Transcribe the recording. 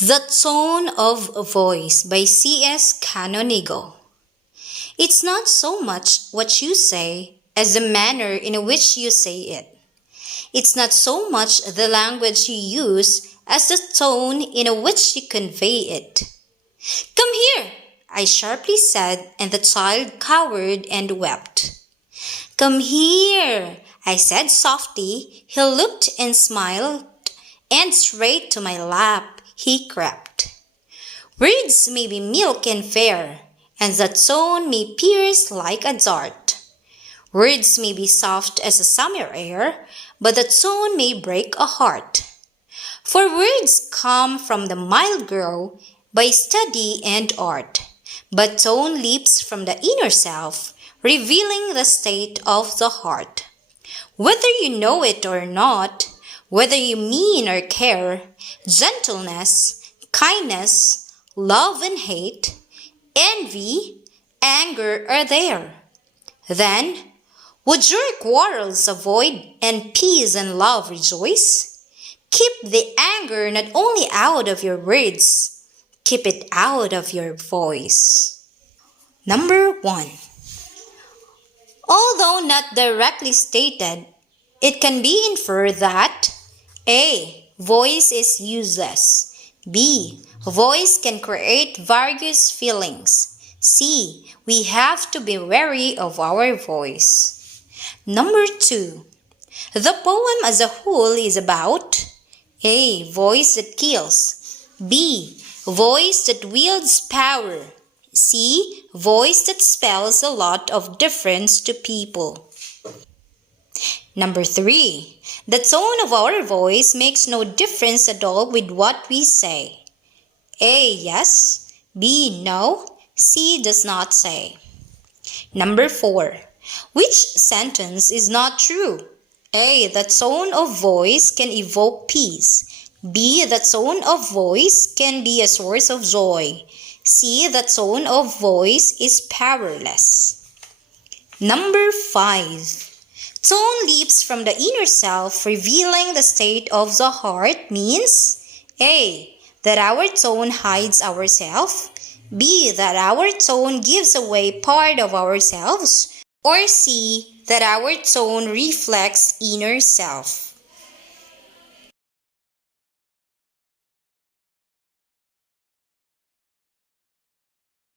The Tone of Voice by C.S. Canonigo. It's not so much what you say as the manner in which you say it. It's not so much the language you use as the tone in which you convey it. "Come here," I sharply said, and the child cowered and wept. "Come here," I said softly. He looked and smiled, and straight to my lap he crept. Words may be milk and fair, and the tone may pierce like a dart. Words may be soft as a summer air, but the tone may break a heart. For words come from the mild girl by study and art, but tone leaps from the inner self, revealing the state of the heart. Whether you know it or not, whether you mean or care, gentleness, kindness, love and hate, envy, anger are there. Then, would your quarrels avoid and peace and love rejoice? Keep the anger not only out of your words, keep it out of your voice. Number 1. Although not directly stated, it can be inferred that A. Voice is useless. B. Voice can create various feelings. C. We have to be wary of our voice. Number 2. The poem as a whole is about A. Voice that kills. B. Voice that wields power. C. Voice that spells a lot of difference to people. Number 3. The tone of our voice makes no difference at all with what we say. A. Yes. B. No. C. Does not say. Number 4. Which sentence is not true? A. The tone of voice can evoke peace. B. The tone of voice can be a source of joy. C. The tone of voice is powerless. Number 5. Tone leaps from the inner self, revealing the state of the heart means A. That our tone hides ourselves. B. That our tone gives away part of ourselves. Or C. That our tone reflects inner self.